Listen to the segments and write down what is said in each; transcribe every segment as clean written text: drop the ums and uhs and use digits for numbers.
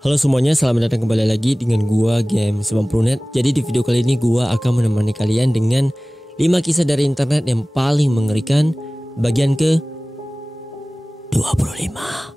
Halo semuanya, selamat datang kembali lagi dengan gua Game 90net. Jadi di video kali ini gua akan menemani kalian dengan 5 kisah dari internet yang paling mengerikan, bagian ke 25.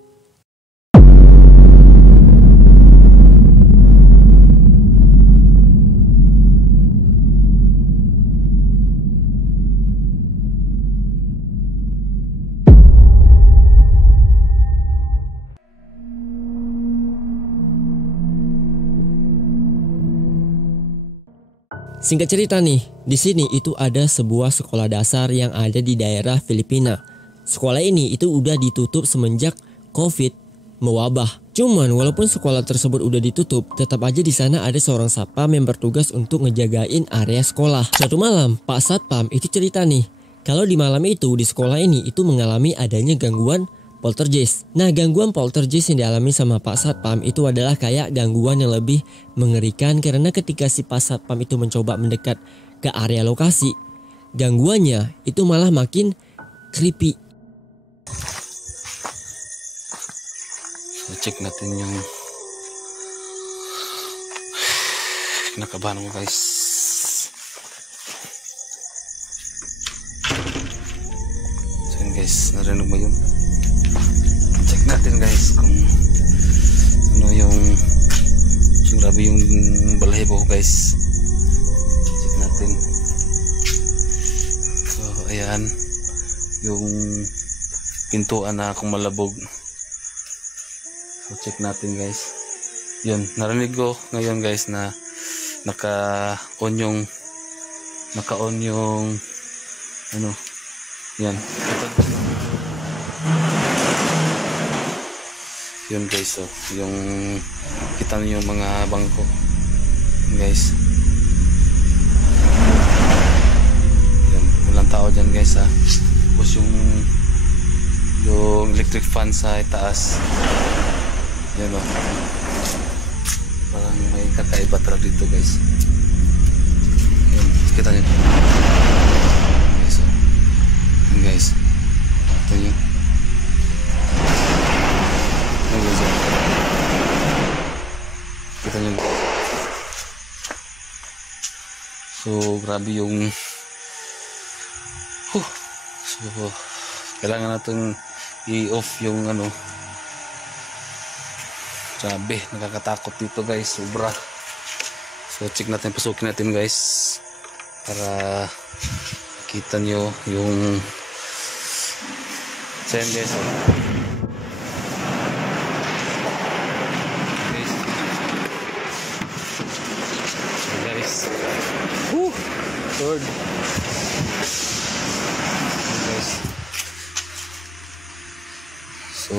Singkat cerita nih, di sini itu ada sebuah sekolah dasar yang ada di daerah Filipina. Sekolah ini itu udah ditutup semenjak COVID mewabah. Cuman walaupun sekolah tersebut udah ditutup, tetap aja di sana ada seorang satpam yang bertugas untuk ngejagain area sekolah. Suatu malam, Pak Satpam itu cerita nih, kalau di malam itu di sekolah ini itu mengalami adanya gangguan poltergeist. Nah, gangguan poltergeist yang dialami sama Pak Satpam itu adalah kayak gangguan yang lebih mengerikan karena ketika si Pak Satpam itu mencoba mendekat ke area lokasi, gangguannya itu malah makin creepy. So, cek natin yung kinakabahan ko guys. So yun guys, narinig mo yun? Check natin guys kung ano yung grabe yung balahibo ko guys. Check natin. So ayan yung pintuan na akong malabog. So check natin guys. Yun, narinig ko ngayon guys na naka-on yung ano yan. Yun guys, so yung kita niyo yung mga bangko guys. Yan, walang tao dyan guys ha. Tapos yung electric fan sa itaas. Yan o, parang may kakaiba talaga dito guys. Yan, kita niyo guys, so yan guys, ito nyo. Kita nyo. So grabe yung so kailangan natin i-off yung ano. Grabe, nakakatakot dito guys, sobra. So check natin, pasukin natin guys para kita nyo yung send guys. Lord. Guys. So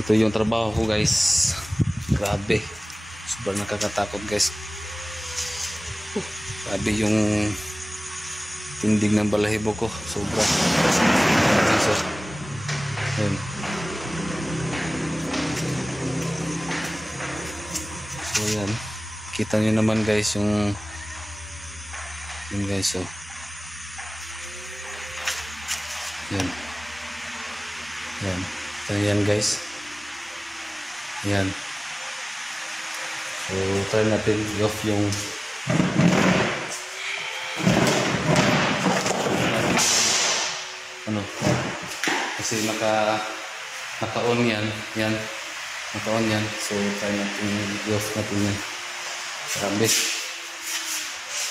ito yung trabaho ko guys. Grabe. Sobrang nakakatakot guys. Grabe yung tindig ng balahibo ko. Sobra. So, yun. So yan. Kita nyo naman guys yung yun guys, so yan yan, so yan guys, yan. So try natin i-off yung ano kasi naka-on yan, naka-on yan. So try natin i-off natin yan. Grabe,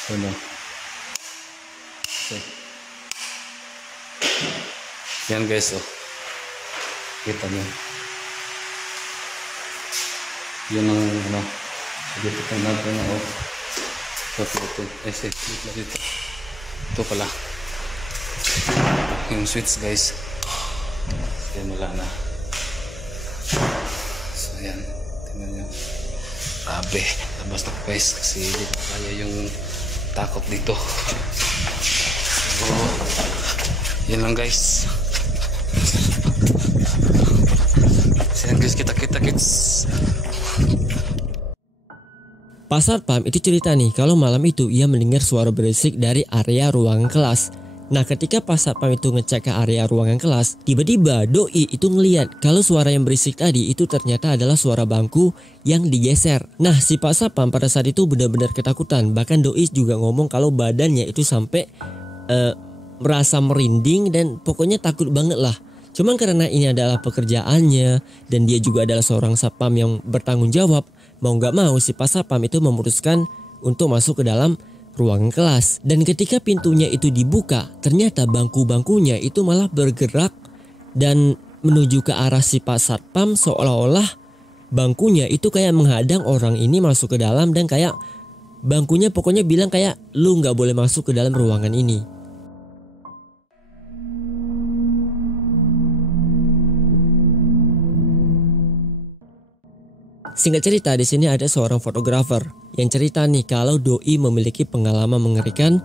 ano yan guys, oh kita nyo yun ang ano dito pa natin na off. So dito ito pala yung switch guys, yan wala na. So yan, tingnan nyo, grabe, labas na guys kasi dito kaya yung takot dito. So yan lang guys. Sayang guys, kita kids. Pak Satpam itu cerita nih kalau malam itu ia mendengar suara berisik dari area ruangan kelas. Nah ketika pas satpam itu ngecek ke area ruangan kelas, tiba-tiba doi itu ngeliat kalau suara yang berisik tadi itu ternyata adalah suara bangku yang digeser. Nah si pak satpam pada saat itu benar-benar ketakutan. Bahkan doi juga ngomong kalau badannya itu sampai merasa merinding dan pokoknya takut banget lah. Cuman karena ini adalah pekerjaannya dan dia juga adalah seorang satpam yang bertanggung jawab, mau gak mau si pak satpam itu memutuskan untuk masuk ke dalam ruangan kelas. Dan ketika pintunya itu dibuka, ternyata bangku-bangkunya itu malah bergerak dan menuju ke arah si pak satpam, seolah-olah bangkunya itu kayak menghadang orang ini masuk ke dalam. Dan kayak bangkunya pokoknya bilang kayak lu gak boleh masuk ke dalam ruangan ini. Singkat cerita, di sini ada seorang fotografer yang cerita nih kalau doi memiliki pengalaman mengerikan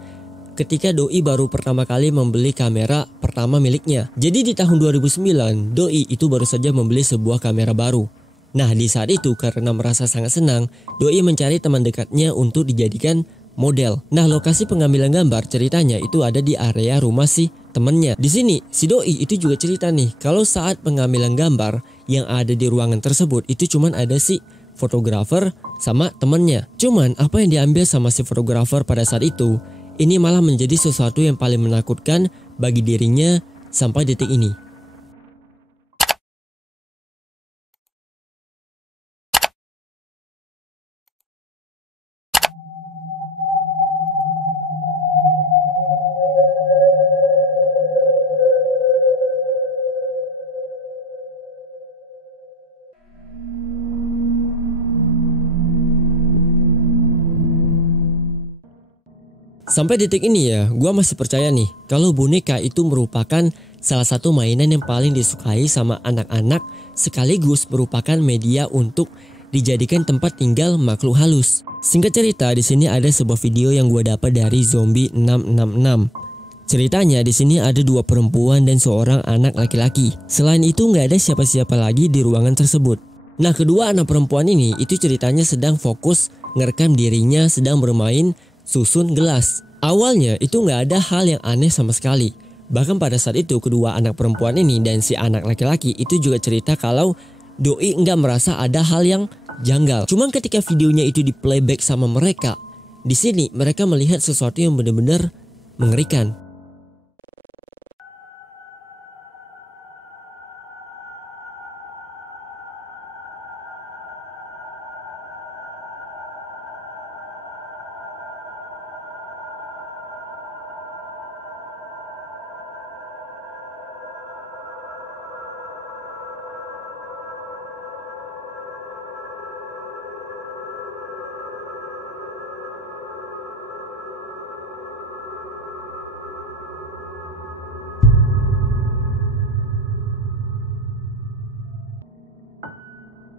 ketika doi baru pertama kali membeli kamera pertama miliknya. Jadi di tahun 2009, doi itu baru saja membeli sebuah kamera baru. Nah di saat itu karena merasa sangat senang, doi mencari teman dekatnya untuk dijadikan model. Nah lokasi pengambilan gambar ceritanya itu ada di area rumah si temennya. Di sini si doi itu juga cerita nih kalau saat pengambilan gambar yang ada di ruangan tersebut itu cuman ada si fotografer sama temennya. Cuman apa yang diambil sama si fotografer pada saat itu ini malah menjadi sesuatu yang paling menakutkan bagi dirinya sampai detik ini. Sampai detik ini ya, gua masih percaya nih kalau boneka itu merupakan salah satu mainan yang paling disukai sama anak-anak, sekaligus merupakan media untuk dijadikan tempat tinggal makhluk halus. Singkat cerita, di sini ada sebuah video yang gua dapat dari Zombie 666. Ceritanya di sini ada dua perempuan dan seorang anak laki-laki. Selain itu nggak ada siapa-siapa lagi di ruangan tersebut. Nah kedua anak perempuan ini itu ceritanya sedang fokus ngerekam dirinya sedang bermain susun gelas. Awalnya itu nggak ada hal yang aneh sama sekali. Bahkan pada saat itu kedua anak perempuan ini dan si anak laki-laki itu juga cerita kalau doi nggak merasa ada hal yang janggal. Cuman ketika videonya itu di playback sama mereka, di sini mereka melihat sesuatu yang benar-benar mengerikan.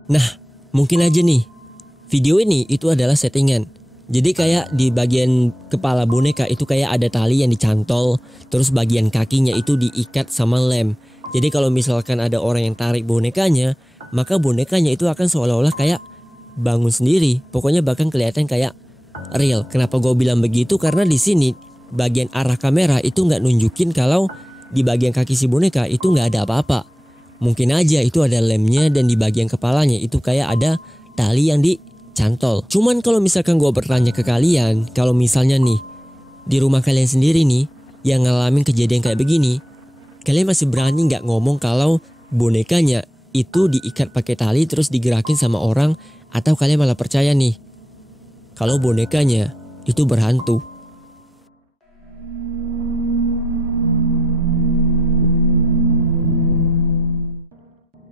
Nah, mungkin aja nih video ini itu adalah settingan. Jadi kayak di bagian kepala boneka itu kayak ada tali yang dicantol, terus bagian kakinya itu diikat sama lem. Jadi kalau misalkan ada orang yang tarik bonekanya, maka bonekanya itu akan seolah-olah kayak bangun sendiri. Pokoknya bahkan kelihatan kayak real. Kenapa gue bilang begitu? Karena di sini bagian arah kamera itu nggak nunjukin kalau di bagian kaki si boneka itu nggak ada apa-apa. Mungkin aja itu ada lemnya dan di bagian kepalanya itu kayak ada tali yang dicantol. Cuman kalau misalkan gue bertanya ke kalian, kalau misalnya nih di rumah kalian sendiri nih yang ngalamin kejadian kayak begini, kalian masih berani nggak ngomong kalau bonekanya itu diikat pakai tali terus digerakin sama orang, atau kalian malah percaya nih kalau bonekanya itu berhantu?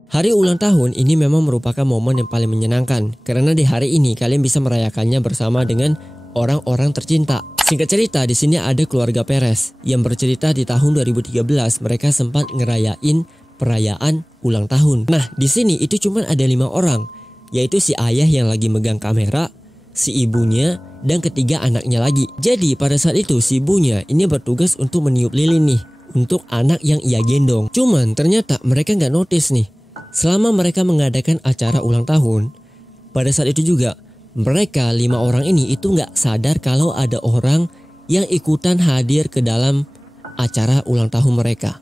Hari ulang tahun ini memang merupakan momen yang paling menyenangkan karena di hari ini kalian bisa merayakannya bersama dengan orang-orang tercinta. Singkat cerita, di sini ada keluarga Perez yang bercerita di tahun 2013 mereka sempat ngerayain perayaan ulang tahun. Nah, di sini itu cuma ada 5 orang, yaitu si ayah yang lagi megang kamera, si ibunya, dan ketiga anaknya lagi. Jadi pada saat itu si ibunya ini bertugas untuk meniup lilin nih untuk anak yang ia gendong. Cuman ternyata mereka nggak notice nih. Selama mereka mengadakan acara ulang tahun, pada saat itu juga mereka 5 orang ini itu nggak sadar kalau ada orang yang ikutan hadir ke dalam acara ulang tahun mereka.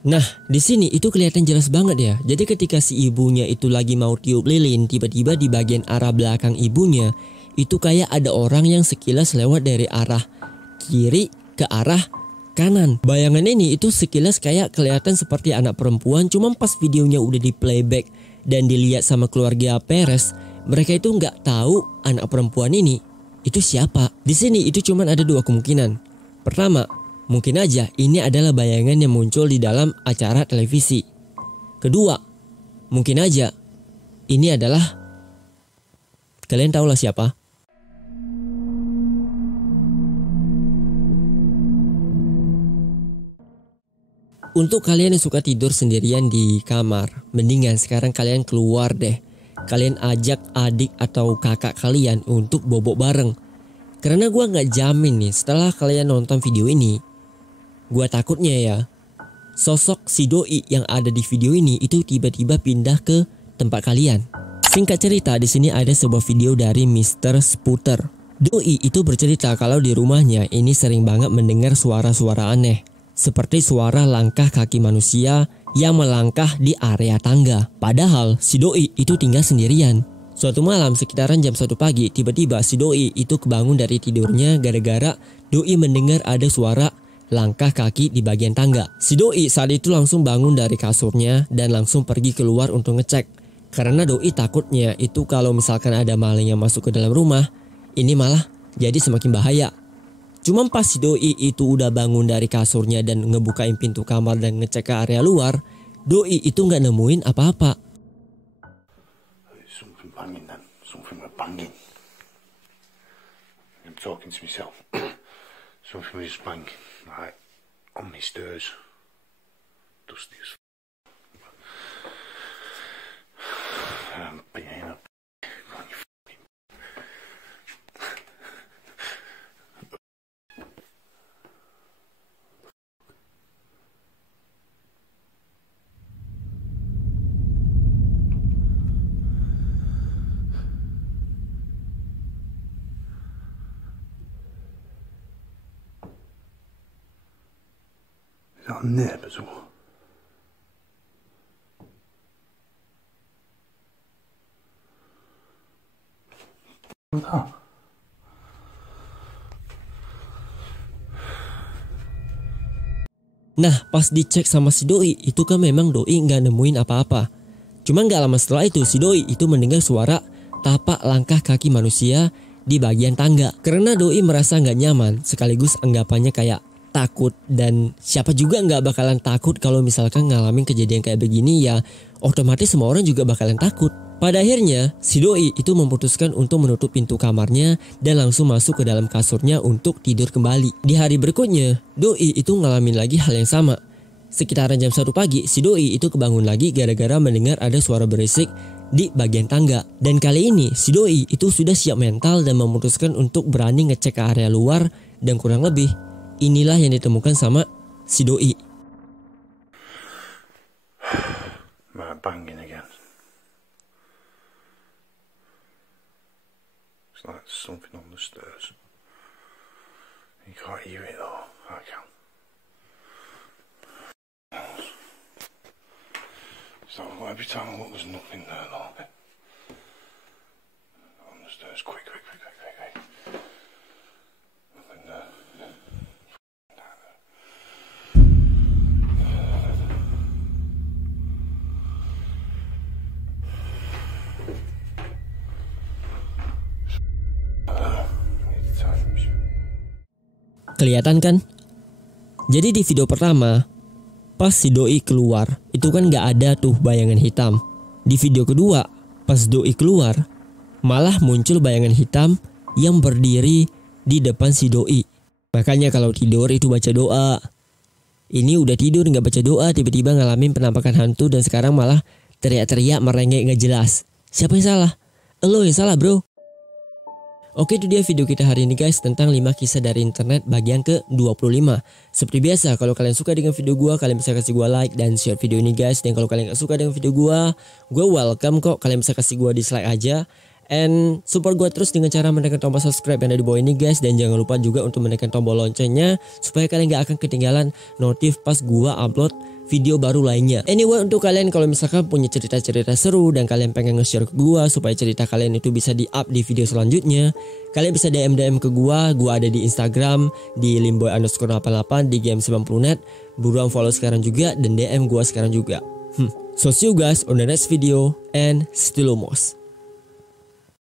Nah, di sini itu kelihatan jelas banget ya. Jadi ketika si ibunya itu lagi mau tiup lilin, tiba-tiba di bagian arah belakang ibunya itu kayak ada orang yang sekilas lewat dari arah kiri ke arah kanan. Bayangan ini itu sekilas kayak kelihatan seperti anak perempuan, cuman pas videonya udah di playback dan dilihat sama keluarga Perez, mereka itu nggak tahu anak perempuan ini itu siapa. Di sini itu cuman ada dua kemungkinan. Pertama, mungkin aja ini adalah bayangan yang muncul di dalam acara televisi. Kedua, mungkin aja ini adalah, kalian tahulah siapa? Untuk kalian yang suka tidur sendirian di kamar, mendingan sekarang kalian keluar deh. Kalian ajak adik atau kakak kalian untuk bobok bareng. Karena gua nggak jamin nih setelah kalian nonton video ini, gua takutnya ya, sosok si doi yang ada di video ini itu tiba-tiba pindah ke tempat kalian. Singkat cerita, di sini ada sebuah video dari Mr. Spooter. Doi itu bercerita kalau di rumahnya ini sering banget mendengar suara-suara aneh, seperti suara langkah kaki manusia yang melangkah di area tangga. Padahal si doi itu tinggal sendirian. Suatu malam sekitaran jam 1 pagi, tiba-tiba si doi itu kebangun dari tidurnya gara-gara doi mendengar ada suara langkah kaki di bagian tangga. Si doi saat itu langsung bangun dari kasurnya dan langsung pergi keluar untuk ngecek. Karena doi takutnya itu kalau misalkan ada maling yang masuk ke dalam rumah, ini malah jadi semakin bahaya. Cuma pas si doi itu udah bangun dari kasurnya dan ngebukain pintu kamar dan ngecek ke area luar, doi itu nggak nemuin apa-apa. Something banging then, something was banging. I'm talking to myself. Something was just banging, like on my stairs. Dusty as I'm being up. Is that a nib as well? What's that? Nah, pas dicek sama si doi itu kan memang doi nggak nemuin apa-apa. Cuma nggak lama setelah itu si doi itu mendengar suara tapak langkah kaki manusia di bagian tangga. Karena doi merasa nggak nyaman, sekaligus anggapannya kayak takut, dan siapa juga nggak bakalan takut kalau misalkan ngalamin kejadian kayak begini ya, otomatis semua orang juga bakalan takut. Pada akhirnya si doi itu memutuskan untuk menutup pintu kamarnya dan langsung masuk ke dalam kasurnya untuk tidur kembali. Di hari berikutnya doi itu ngalamin lagi hal yang sama. Sekitaran jam 1 pagi si doi itu kebangun lagi gara-gara mendengar ada suara berisik di bagian tangga. Dan kali ini si doi itu sudah siap mental dan memutuskan untuk berani ngecek ke area luar, dan kurang lebih inilah yang ditemukan sama si doi. Banging again. It's like something on the stairs. You can't hear it though. I can. So every time I look, there's nothing there though. On the stairs, quick. Nothing there. Kelihatan kan? Jadi di video pertama pas si doi keluar itu kan gak ada tuh bayangan hitam. Di video kedua pas doi keluar malah muncul bayangan hitam yang berdiri di depan si doi. Makanya kalau tidur itu baca doa. Ini udah tidur nggak baca doa tiba-tiba ngalamin penampakan hantu dan sekarang malah teriak-teriak merengek nggak jelas. Siapa yang salah? Elo yang salah bro. Oke, itu dia video kita hari ini guys tentang 5 kisah dari internet bagian ke-25. Seperti biasa kalau kalian suka dengan video gua, kalian bisa kasih gua like dan share video ini guys. Dan kalau kalian gak suka dengan video gua welcome kok, kalian bisa kasih gua dislike aja. And support gua terus dengan cara menekan tombol subscribe yang ada di bawah ini guys. Dan jangan lupa juga untuk menekan tombol loncengnya supaya kalian gak akan ketinggalan notif pas gua upload video baru lainnya. Anyway, untuk kalian kalau misalkan punya cerita-cerita seru dan kalian pengen nge-share ke gua supaya cerita kalian itu bisa di-up di video selanjutnya, kalian bisa DM ke gua ada di Instagram di limboy_88 di game90net. Buruan follow sekarang juga dan DM gua sekarang juga. So see you guys on the next video and still almost.